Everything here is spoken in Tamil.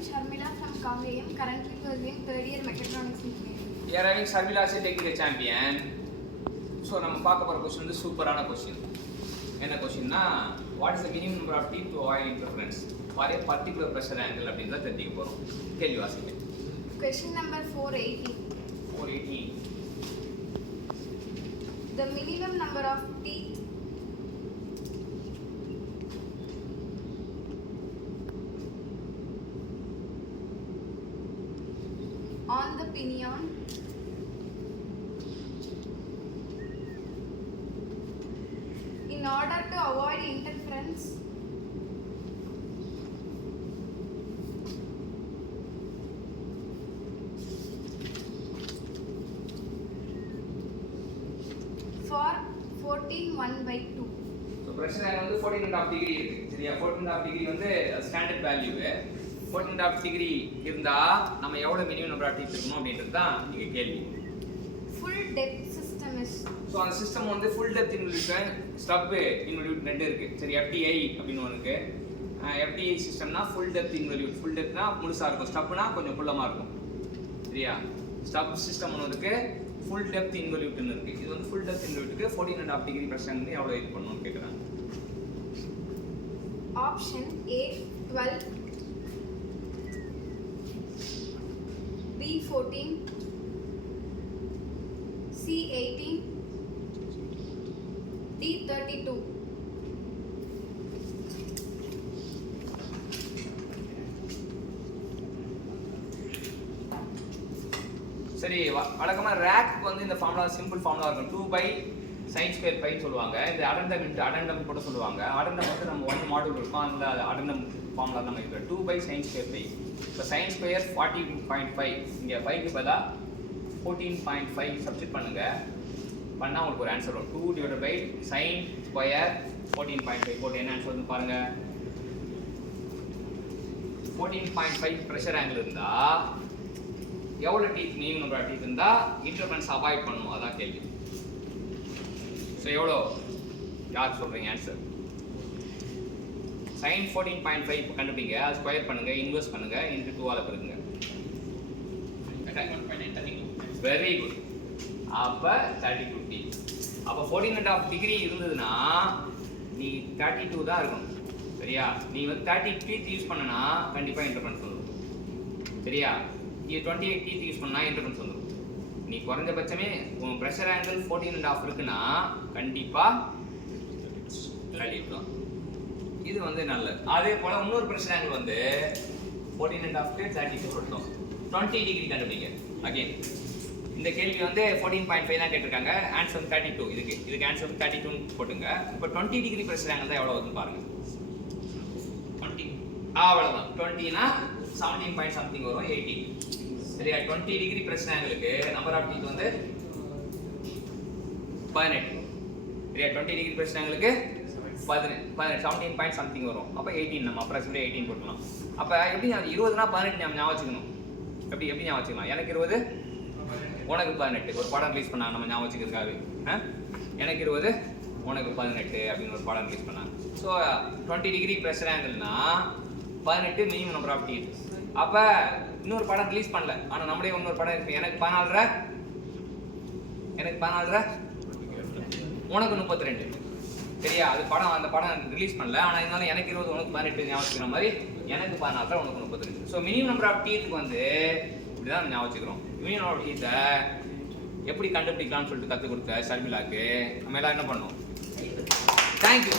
am Sharmila from Kangayam, currently pursuing third year mechatronics engineering. We are having Sharmila as a technical champion. So, நம்ம பார்க்க போகிற கொஸ்டின் வந்து சூப்பரான கொஸ்டின். என்ன கொஸ்டின்னா, what is the minimum number of teeth to avoid interference for a particular pressure angle அப்படின்றத தெரிஞ்சுக்க போகிறோம். கேள்வி வாசிங்க. Question number 480. 480. The minimum number of teeth on the pinion in order to avoid interference for 14 1/2. So pressure angle வந்து 14.5 டிகிரி இருக்குது. சரியா, 14.5 டிகிரி வந்து ஸ்டாண்டர்ட் வேல்யூ. 14.5 டிகிரி இருந்தால் நம்ம எவ்வளோ மினிமம் நம்பர் ஆஃப் டீத் இருக்கணும் அப்படின்றது தான் நீங்கள் கேள்வி. Full depth system is so அந்த சிஸ்டம் வந்து full depth involution, stub involute ரெண்டு இருக்குது. சரி, FDI அப்படின்னு ஒன்று இருக்குது. FDI சிஸ்டம்னா ஃபுல் டெப்த் இன்வெல்யூட். ஃபுல் டெப்த்னா முழுசாக இருக்கும், ஸ்டப்னா கொஞ்சம் குள்ளமாக இருக்கும். சரியா, ஸ்டப் சிஸ்டம் ஒன்று இருக்குது, ஃபுல் டெப்த் இன்வெல்யூட்னு இருக்குது. இது வந்து ஃபுல் டெப்த் இன்வெல்யூட்டுக்கு 14.5 டிகிரி ப்ரெஷர் வந்து எவ்வளோ இது பண்ணணும்னு கேட்குறாங்க. option A 12, B 14, C 18, D 32. சரி, வழக்கமாக ரேக்கு வந்து இந்த ஃபார்முலா சிம்பிள் ஃபார்முலா இருக்கும். 2/sin² π சொல்லுவாங்க. இந்த அடண்டம் இன்ட்டு அடண்டம் கூட சொல்லுவாங்க. அடண்டம் வந்து நம்ம 1 மாடல் இருக்கும், அந்த அடண்டம் ஃபார்முலா தான் இருக்குது. 2/sin² π. இப்போ sin ஸ்கொயர் 14.5, இங்கே 5க்கு பதிலாக 14.5 சப்ஸ்டிட் பண்ணுங்கள். பண்ணால் உங்களுக்கு ஒரு ஆன்சர் வரும். 2/sin² 14.5 போட்டு என்ன ஆன்சர் வந்து பாருங்கள். 14.5 ப்ரெஷர் ஆங்கிள் இருந்தால் எவ்வளோ teeth minimum number of teeth இருந்தால் இன்டர்ஃபரன்ஸ் அவாய்ட் பண்ணணும், அதான் கேள்வி. ஸோ எவ்வளோ யார் சொல்கிறீங்க ஆன்சர்? sin 14.5 கண்டுபிடிங்க, அது ஸ்கொயர் பண்ணுங்கள், இன்வெர்ஸ் பண்ணுங்கள், இன்ட்டு 2ஆல் பெருக்குங்க. Very good. அப்போ 32 டீத். அப்போ 14.5 டிகிரி இருந்ததுன்னா நீ 32 தான் இருக்கணும். சரியா, நீ வந்து 30 டீத் யூஸ் பண்ணனா கண்டிப்பாக இன்டர்ஃபரன்ஸ் வந்துடும். சரியா, நீ 28 டீத் யூஸ் பண்ணால் இன்டர்ஃபரன்ஸ் வந்துடும். நீ குறைஞ்சபட்சமே உன் ப்ரெஷர் ஆங்கிள் 14.5 இருக்குன்னா கண்டிப்பாக கழிக்கலாம். இது வந்து நல்லது. அதே போல் இன்னொரு ப்ரெஷர் ஆங்கிள் வந்து 14.5 32 கொடுத்தோம். 20 டிகிரி கண்டுபிடிங்க. அகெயின் இந்த கேள்வி வந்து 14.5 தான் கேட்டிருக்காங்க. ஆன்சர் 32. இதுக்கு ஆன்சர் 32 போட்டுங்க. இப்போ 20 டிகிரி ப்ரெஷர் ஆங்கிள் தான் எவ்வளோ வருதுன்னு பாருங்கள். 20 அவ்வளோதான். 20னா 17 பாயிண்ட் சம்திங் வரும், 18. சரியா, 20 டிகிரி ப்ரெஷர் ஆங்கிளுக்கு நம்பர் ஆஃப் டீத் வந்து 18. சரியா, 20 டிகிரி ப்ரெஷர் ஆங்கிளுக்கு 17 பாயிண்ட் சம்திங் வரும். அப்போ 18 நம்ம அப்ராக்சிமேட்டாக 18 போட்டுக்கலாம். அப்போ எப்படி 20னா 18 நம்ம ஞாபகம் வச்சுக்கணும். எப்படி ஞாபகம் வச்சுக்கலாம்? எனக்கு 20 உனக்கு 18 ஒரு படம் ரிலீஸ் பண்ணாங்க நம்ம ஞாபகம் வச்சுக்கிறதுக்காகவே. எனக்கு 20 உனக்கு 18 அப்படின்னு ஒரு படம் ரிலீஸ் பண்ணாங்க. ஸோ 20 டிகிரி ப்ரெஷர் ஆங்கிள்னா 18 மினிமம் நம்பர் ஆஃப் டீத். அப்போ இன்னொரு படம் ரிலீஸ் பண்ணல, ஆனால் நம்மளே இன்னொரு படம் இருக்கு. எனக்கு 14, உனக்கு 32. சரியா, அது படம், அந்த படம் ரிலீஸ் பண்ணல, ஆனால் இருந்தாலும் எனக்கு 20 உனக்கு 18 ஞாபகம் வச்சுக்கிற மாதிரி எனக்கு 14 உனக்கு 32. ஸோ மினிமம் நம்பர் ஆஃப் டீத்துக்கு வந்து இப்படி தான் ஞாபகம் வச்சுக்கிறோம். மினிமம் நம்பர் ஆஃப் டீத்தை எப்படி கண்டுபிடிக்கலாம்னு சொல்லிட்டு கற்றுக் கொடுத்த ஷர்மிளாக்கு நம்ம எல்லாம் என்ன பண்ணோம்? தேங்க்யூ.